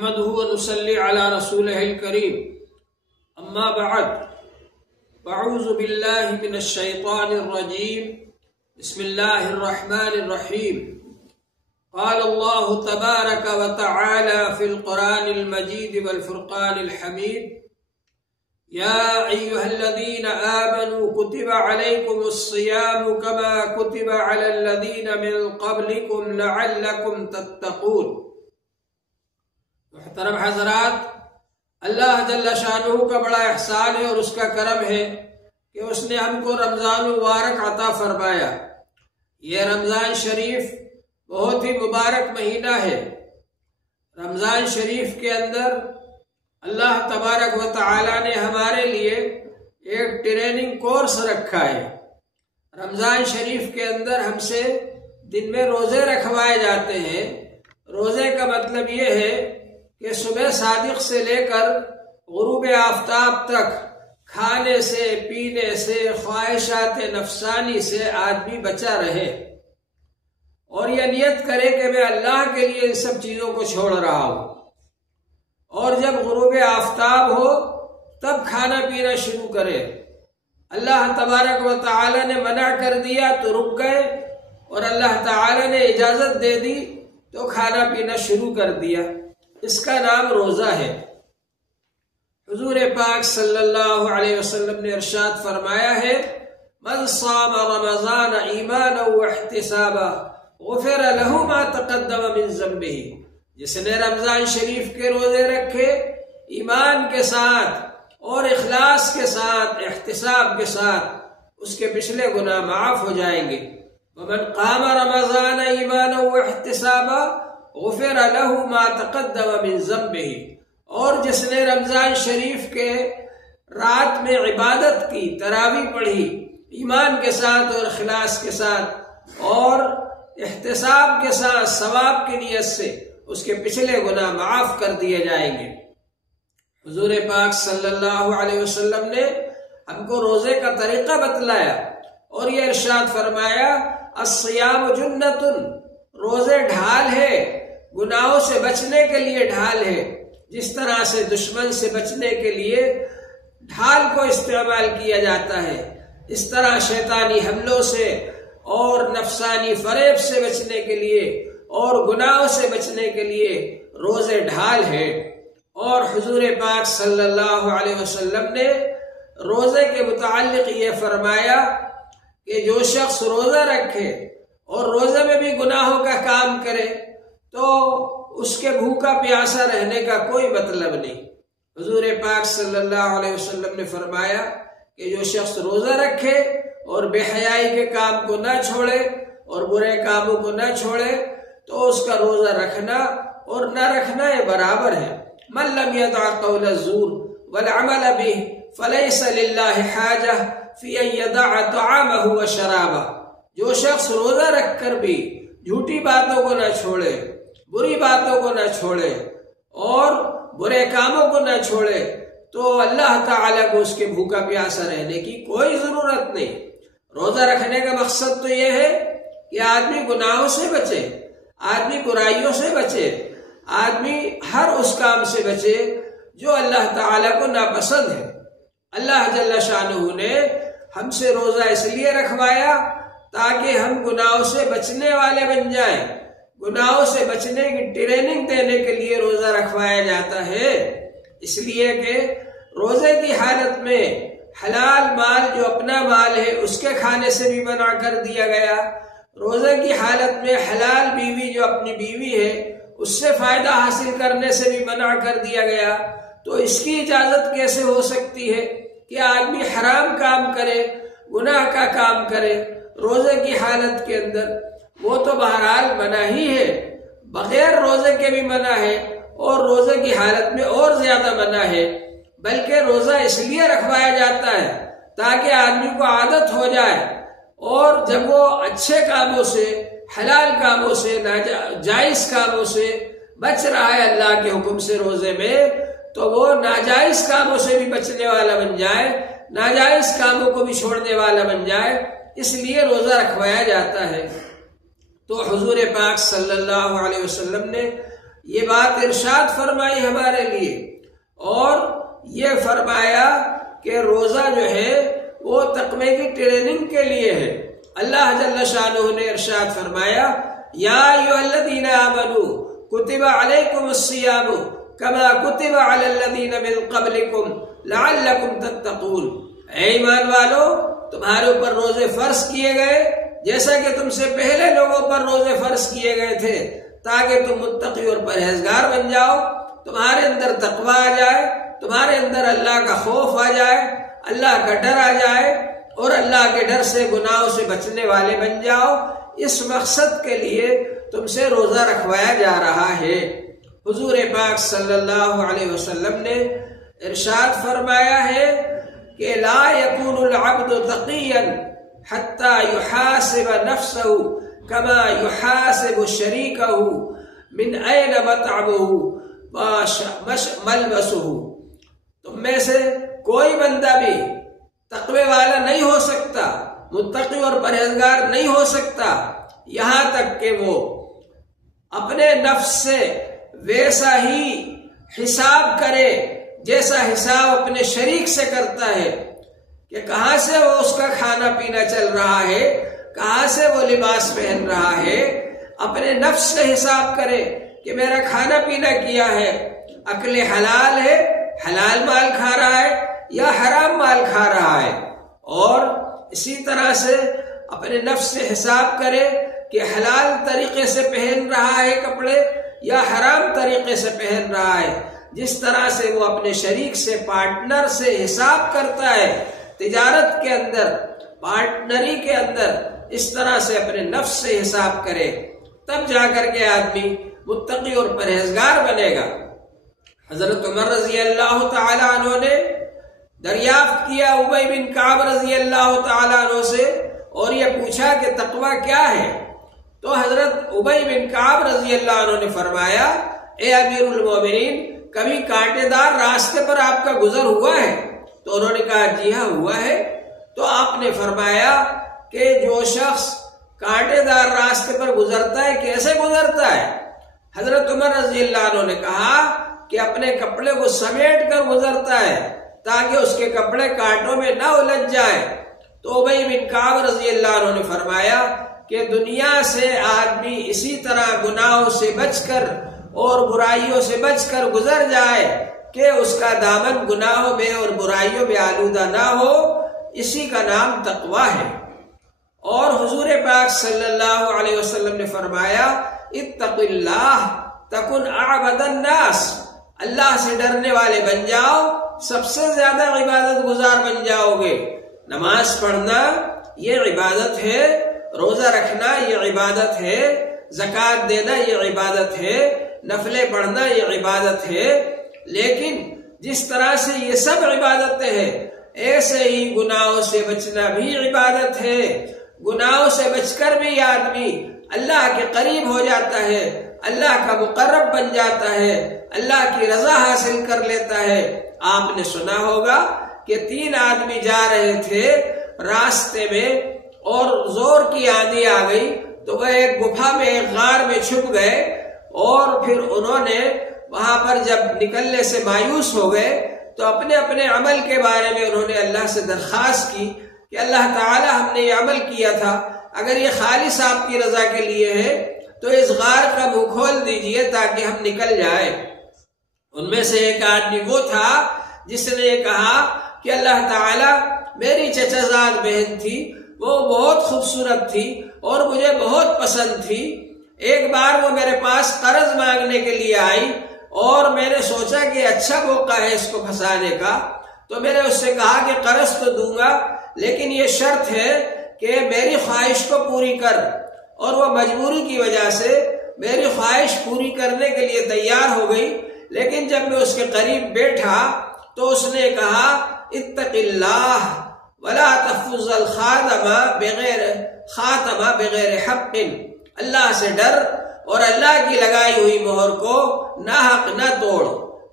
نحمده ونصلي على رسوله الكريم أما بعد فأعوذ بالله من الشيطان الرجيم بسم الله الرحمن الرحيم قال الله تبارك وتعالى في القرآن المجيد والفرقان الحميد يا أيها الذين آمنوا كتب عليكم الصيام كما كتب على الذين من قبلكم لعلكم تتقون۔ محترم حضرات، اللہ جل شانہ کا بڑا احسان ہے اور اس کا کرم ہے کہ اس نے ہم کو رمضان مبارک عطا فرمایا۔ یہ رمضان شریف بہت ہی مبارک مہینہ ہے۔ رمضان شریف کے اندر اللہ تبارک و تعالی نے ہمارے لیے ایک ٹریننگ کورس رکھا ہے۔ رمضان شریف کے اندر ہم سے دن میں روزے رکھوائے جاتے ہیں۔ روزے کا مطلب یہ ہے کہ صبح صادق سے لے کر غروب آفتاب تک کھانے سے، پینے سے، خواہشات نفسانی سے آدمی بچا رہے اور یہ نیت کرے کہ میں اللہ کے لیے ان سب چیزوں کو چھوڑ رہا ہوں، اور جب غروب آفتاب ہو تب کھانا پینا شروع کرے۔ اللہ تبارک و تعالی نے منع کر دیا تو رک گئے، اور اللہ تعالی نے اجازت دے دی تو کھانا پینا شروع کر دیا۔ اس کا نام روزہ ہے۔ حضور پاک صلی اللہ علیہ وسلم نے ارشاد فرمایا ہے، من صام رمضان ایمانا واحتسابا غفر له ما تقدم من ذنبہ، جس نے رمضان شریف کے روزے رکھے ایمان کے ساتھ اور اخلاص کے ساتھ، احتساب کے ساتھ، اس کے پچھلے گناہ معاف ہو جائیں گے۔ ومن قام رمضان ایمانا واحتسابا غفر له ما تقدم من ذنبہ، اور جس نے رمضان شریف کے رات میں عبادت کی، تراویح پڑھی ایمان کے ساتھ اور اخلاص کے ساتھ اور احتساب کے ساتھ، ثواب کی نیت سے، اس کے پچھلے گناہ معاف کر دیے جائیں گے۔ حضور پاک صلی اللہ علیہ وسلم نے ہم کو روزے کا طریقہ بتلایا اور یہ ارشاد فرمایا، الصیام جنۃ، روزے ڈھال ہے، گناہوں سے بچنے کے لیے ڈھال ہے۔ جس طرح سے دشمن سے بچنے کے لیے ڈھال کو استعمال کیا جاتا ہے، اس طرح شیطانی حملوں سے اور نفسانی فریب سے بچنے کے لیے اور گناہوں سے بچنے کے لیے روزے ڈھال ہے۔ اور حضور پاک صلی اللہ علیہ وسلم نے روزے کے متعلق یہ فرمایا کہ جو شخص روزہ رکھے اور روزے میں بھی گناہوں کا کام کرے تو اس کے بھوکا پیاسا رہنے کا کوئی مطلب نہیں۔ حضور پاک صلی اللہ علیہ وسلم نے فرمایا کہ جو شخص روزہ رکھے اور بے حیائی کے کام کو نہ چھوڑے اور برے کاموں کو نہ چھوڑے تو اس کا روزہ رکھنا اور نہ رکھنا یہ برابر ہے۔ من لم يدع قول الزور والعمل به فليس لله حاجة في أن يدع طعامه وشرابه، جو شخص روزہ رکھ کر بھی جھوٹی باتوں کو نہ چھوڑے، بری باتوں کو نہ چھوڑے اور برے کاموں کو نہ چھوڑے تو اللہ تعالیٰ کو اس کے بھوکا پیاسا رہنے کی کوئی ضرورت نہیں۔ روزہ رکھنے کا مقصد تو یہ ہے کہ آدمی گناہوں سے بچے، آدمی برائیوں سے بچے، آدمی ہر اس کام سے بچے جو اللہ تعالیٰ کو ناپسند ہے۔ اللہ جل شانہ نے ہم سے روزہ اس لیے رکھوایا تاکہ ہم گناہوں سے بچنے والے بن جائیں۔ گناہوں سے بچنے کی ٹریننگ دینے کے لیے روزہ رکھوایا جاتا ہے، اس لیے کہ روزے کی حالت میں حلال مال جو اپنا مال ہے اس کے کھانے سے بھی منع کر دیا گیا، روزے کی حالت میں حلال بیوی جو اپنی بیوی ہے اس سے فائدہ حاصل کرنے سے بھی منع کر دیا گیا۔ تو اس کی اجازت کیسے ہو سکتی ہے کہ آدمی حرام کام کرے، گناہ کا کام کرے روزے کی حالت کے اندر؟ وہ تو بہرحال منع ہی ہے، بغیر روزے کے بھی منع ہے اور روزے کی حالت میں اور زیادہ منع ہے۔ بلکہ روزہ اس لیے رکھوایا جاتا ہے تاکہ آدمی کو عادت ہو جائے، اور جب وہ اچھے کاموں سے، حلال کاموں سے، جائز کاموں سے بچ رہا ہے اللہ کے حکم سے روزے میں، تو وہ ناجائز کاموں سے بھی بچنے والا بن جائے، ناجائز کاموں کو بھی چھوڑنے والا بن جائے، اس لیے روزہ رکھوایا جاتا ہے۔ تو حضور پاک صلی اللہ علیہ وسلم نے یہ بات ارشاد فرمائی ہمارے لیے، اور یہ فرمایا کہ روزہ جو ہے وہ تقوی کی ٹریننگ کے لیے ہے۔ اللہ جل شانہ نے ارشاد فرمایا یا ایھا الذین آمنوا کتب علیکم الصیام کما کتب علی الذین من قبلکم لعلکم تتقون، اے ایمان والو تمہارے اوپر روزے فرض کیے گئے جیسا کہ تم سے پہلے لوگوں پر روزے فرض کیے گئے تھے، تاکہ تم متقی اور پرہیزگار بن جاؤ، تمہارے اندر تقویٰ آ جائے، تمہارے اندر اللہ کا خوف آ جائے، اللہ کا ڈر آ جائے، اور اللہ کے ڈر سے گناہوں سے بچنے والے بن جاؤ۔ اس مقصد کے لیے تم سے روزہ رکھوایا جا رہا ہے۔ حضور پاک صلی اللہ علیہ وسلم نے ارشاد فرمایا ہے کہ لا يكون العبد تقيا حتى يحاسب نفسه كما يحاسب شريكه من أين مطعمه ملبسه۔ تم میں سے کوئی بندہ بھی تقوی والا نہیں ہو سکتا، متقی اور پرہیزگار نہیں ہو سکتا، یہاں تک کہ وہ اپنے نفس سے ویسا ہی حساب کرے جیسا حساب اپنے شریک سے کرتا ہے، کہ کہاں سے وہ اس کا کھانا پینا چل رہا ہے، کہاں سے وہ لباس پہن رہا ہے، اپنے نفس سے حساب کرے کہ میرا کھانا پینا کیا ہے، اکل حلال ہے، حلال مال کھا رہا ہے یا حرام مال کھا رہا ہے، اور اسی طرح سے اپنے نفس سے حساب کرے کہ حلال طریقے سے پہن رہا ہے کپڑے یا حرام طریقے سے پہن رہا ہے۔ جس طرح سے وہ اپنے شریک سے، پارٹنر سے حساب کرتا ہے تجارت کے اندر، پارٹنری کے اندر، اس طرح سے اپنے نفس سے حساب کرے، تب جا کر کے آدمی متقی اور پرہیزگار بنے گا۔ حضرت عمر رضی اللہ تعالی عنہ نے دریافت کیا ابی بن کعب رضی اللہ تعالی عنہ سے، اور یہ پوچھا کہ تقوی کیا ہے؟ تو حضرت ابی بن کعب رضی اللہ عنہ نے فرمایا اے امیر المومنین، کبھی کانٹے دار راستے پر آپ کا گزر ہوا ہے؟ تو انہوں نے کہا جی ہاں ہوا ہے۔ تو آپ نے فرمایا کہ جو شخص کانٹے دار راستے پر گزرتا ہے کیسے گزرتا ہے؟ حضرت عمر رضی اللہ عنہ نے کہا کہ اپنے کپڑے کو سمیٹ کر گزرتا ہے تاکہ اس کے کپڑے کانٹوں میں نہ الجھ جائیں۔ تو ابی بن کعب رضی اللہ عنہ نے فرمایا کہ دنیا سے آدمی اسی طرح گناہوں سے بچ کر اور برائیوں سے بچ کر گزر جائے کہ اس کا دامن گناہوں میں اور برائیوں میں آلودہ نہ ہو، اسی کا نام تقوی ہے۔ اور حضور پاک صلی اللہ علیہ وسلم نے فرمایا اتق اللہ تکن اعبد الناس، اللہ سے ڈرنے والے بن جاؤ، سب سے زیادہ عبادت گزار بن جاؤ گے۔ نماز پڑھنا یہ عبادت ہے، روزہ رکھنا یہ عبادت ہے، زکوٰۃ دینا یہ عبادت ہے، نفلیں پڑھنا یہ عبادت ہے، لیکن جس طرح سے یہ سب عبادتیں ہیں ایسے ہی گناہوں سے بچنا بھی عبادت ہے۔ گناہوں سے بچ کر بھی آدمی اللہ کے قریب ہو جاتا ہے، اللہ کا مقرب بن جاتا ہے، اللہ کی رضا حاصل کر لیتا ہے۔ آپ نے سنا ہوگا کہ 3 آدمی جا رہے تھے راستے میں اور زور کی آندھی آ گئی تو وہ ایک گپھا میں، ایک غار میں چھپ گئے، اور پھر انہوں نے وہاں پر جب نکلنے سے مایوس ہو گئے تو اپنے اپنے عمل کے بارے میں انہوں نے اللہ سے درخواست کی کہ اللہ تعالی ہم نے یہ عمل کیا تھا، اگر یہ خالص آپ کی رضا کے لیے ہے تو اس غار کا منہ کھول دیجئے تاکہ ہم نکل جائیں۔ ان میں سے ایک آدمی وہ تھا جس نے یہ کہا کہ اللہ تعالی میری چچا زاد بہن تھی، وہ بہت خوبصورت تھی اور مجھے بہت پسند تھی۔ ایک بار وہ میرے پاس قرض مانگنے کے لیے آئی اور میں نے سوچا کہ اچھا موقع ہے اس کو پھنسانے کا، تو میں نے اس سے کہا کہ قرض تو دوں گا لیکن یہ شرط ہے کہ میری خواہش کو پوری کر، اور وہ مجبوری کی وجہ سے میری خواہش پوری کرنے کے لیے تیار ہو گئی۔ لیکن جب میں اس کے قریب بیٹھا تو اس نے کہا اتق اللہ ولا تحفظ الخاتم بغیر حق، اللہ سے ڈر اور اللہ کی لگائی ہوئی مہر کو ناحق نہ توڑ۔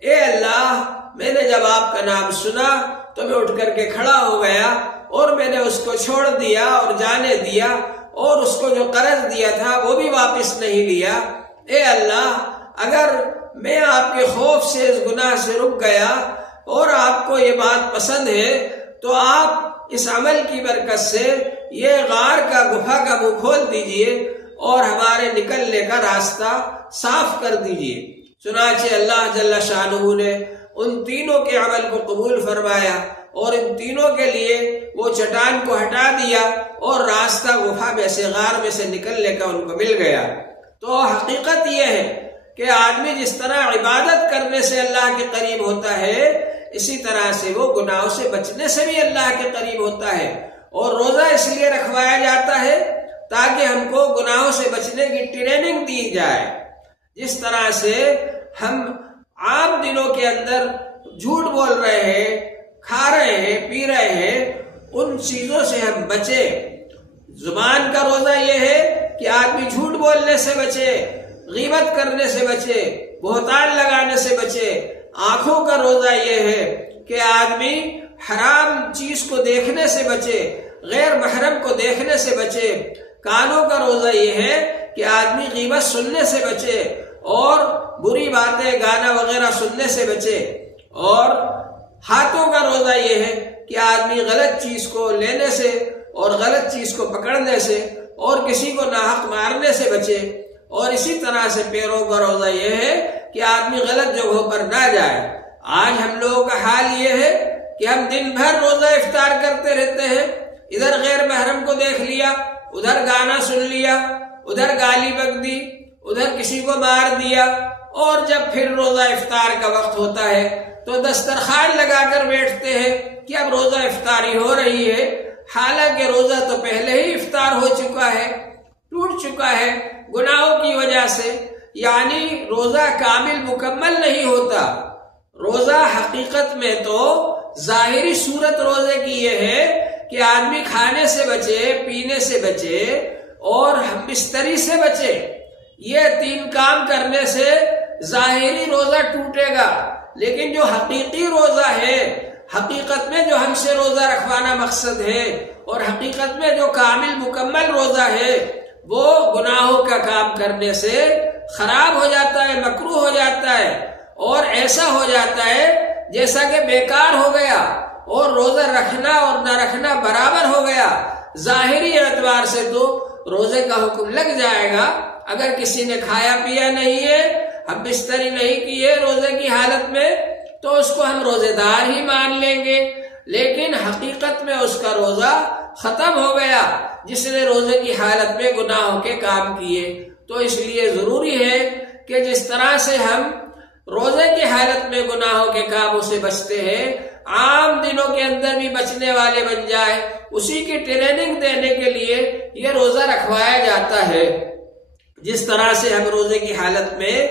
اے اللہ، میں نے جب آپ کا نام سنا تو میں اٹھ کر کے کھڑا ہو گیا اور میں نے اس کو چھوڑ دیا اور جانے دیا، اور اس کو جو قرض دیا تھا وہ بھی واپس نہیں لیا۔ اے اللہ، اگر میں آپ کے خوف سے اس گناہ سے رک گیا اور آپ کو یہ بات پسند ہے تو آپ اس عمل کی برکت سے یہ غار کا گفا کا منہ کھول دیجئے اور ہمارے نکلنے کا راستہ صاف کر دیجئے۔ چنانچہ اللہ جل شانہ نے ان تینوں کے عمل کو قبول فرمایا اور ان تینوں کے لیے وہ چٹان کو ہٹا دیا اور راستہ گفا میں سے غار میں سے نکلنے کا ان کو مل گیا۔ تو حقیقت یہ ہے کہ آدمی جس طرح عبادت کرنے سے اللہ کے قریب ہوتا ہے اسی طرح سے وہ گناہوں سے بچنے سے بھی اللہ کے قریب ہوتا ہے۔ اور روزہ اس لیے رکھوایا جاتا ہے تاکہ ہم کو گناہوں سے بچنے کی ٹریننگ دی جائے۔ جس طرح سے ہم عام دنوں کے اندر جھوٹ بول رہے ہیں، کھا رہے ہیں، پی رہے ہیں، ان چیزوں سے ہم بچے۔ زبان کا روزہ یہ ہے کہ آدمی جھوٹ بولنے سے بچے، غیبت کرنے سے بچے، بہتان لگانے سے بچے۔ آنکھوں کا روزہ یہ ہے کہ آدمی حرام چیز کو دیکھنے سے بچے، غیر محرم کو دیکھنے سے بچے۔ کانوں کا روزہ یہ ہے کہ آدمی غیبت سننے سے بچے اور بری باتیں گانا وغیرہ سننے سے بچے۔ اور ہاتھوں کا روزہ یہ ہے کہ آدمی غلط چیز کو لینے سے اور غلط چیز کو پکڑنے سے اور کسی کو ناحق مارنے سے بچے۔ اور اسی طرح سے پیروں کا روزہ یہ ہے کہ آدمی غلط جگہوں پر نہ جائے۔ آج ہم لوگوں کا حال یہ ہے کہ ہم دن بھر روزہ افطار کرتے رہتے ہیں، ادھر غیر محرم کو دیکھ لیا، ادھر گانا سن لیا، ادھر گالی بک دی، ادھر کسی کو مار دیا، اور جب پھر روزہ افطار کا وقت ہوتا ہے تو دسترخوان لگا کر بیٹھتے ہیں کہ اب روزہ افطاری ہو رہی ہے، حالانکہ روزہ تو پہلے ہی افطار ہو چکا ہے، ٹوٹ چکا ہے گناہوں کی وجہ سے۔ یعنی روزہ کامل مکمل نہیں ہوتا۔ روزہ حقیقت میں تو ظاہری صورت روزے کی یہ ہے کہ آدمی کھانے سے بچے، پینے سے بچے اور ہم بستری سے بچے۔ یہ تین کام کرنے سے ظاہری روزہ ٹوٹے گا، لیکن جو حقیقی روزہ ہے، حقیقت میں جو ہم سے روزہ رکھوانا مقصد ہے اور حقیقت میں جو کامل مکمل روزہ ہے، وہ گناہوں کا کام کرنے سے خراب ہو جاتا ہے، مکروہ ہو جاتا ہے، اور ایسا ہو جاتا ہے جیسا کہ بیکار ہو گیا اور روزہ رکھنا اور نہ رکھنا برابر ہو گیا۔ ظاہری اعتبار سے تو روزے کا حکم لگ جائے گا، اگر کسی نے کھایا پیا نہیں ہے، ہم بستری نہیں کی ہے روزے کی حالت میں، تو اس کو ہم روزے دار ہی مان لیں گے، لیکن حقیقت میں اس کا روزہ ختم ہو گیا جس نے روزے کی حالت میں گناہوں کے کام کیے۔ تو اس لیے ضروری ہے کہ جس طرح سے ہم روزے کی حالت میں گناہوں کے کاموں سے بچتے ہیں، عام دنوں کے اندر بھی بچنے والے بن جائے، اسی کی ٹریننگ دینے کے لیے یہ روزہ رکھوایا جاتا ہے۔ جس طرح سے ہم روزے کی حالت میں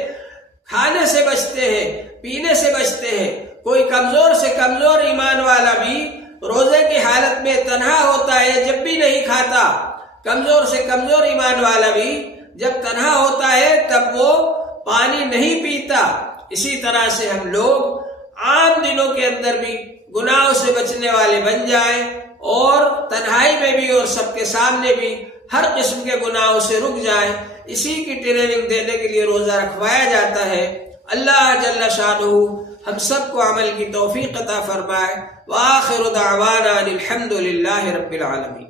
کھانے سے بچتے ہیں، پینے سے بچتے ہیں، کوئی کمزور سے کمزور ایمان والا بھی روزے کی حالت میں تنہا ہوتا ہے جب بھی نہیں کھاتا، کمزور سے کمزور ایمان والا بھی جب تنہا ہوتا ہے تب وہ پانی نہیں پیتا۔ اسی طرح سے ہم لوگ عام دنوں کے اندر بھی گناہوں سے بچنے والے بن جائیں اور تنہائی میں بھی اور سب کے سامنے بھی ہر قسم کے گناہوں سے رک جائیں، اسی کی ٹریننگ دینے کے لیے روزہ رکھوایا جاتا ہے۔ اللہ جل شانہ ہم سب کو عمل کی توفیق عطا فرمائے۔ وآخر دعوانا الحمد للہ رب العالمین۔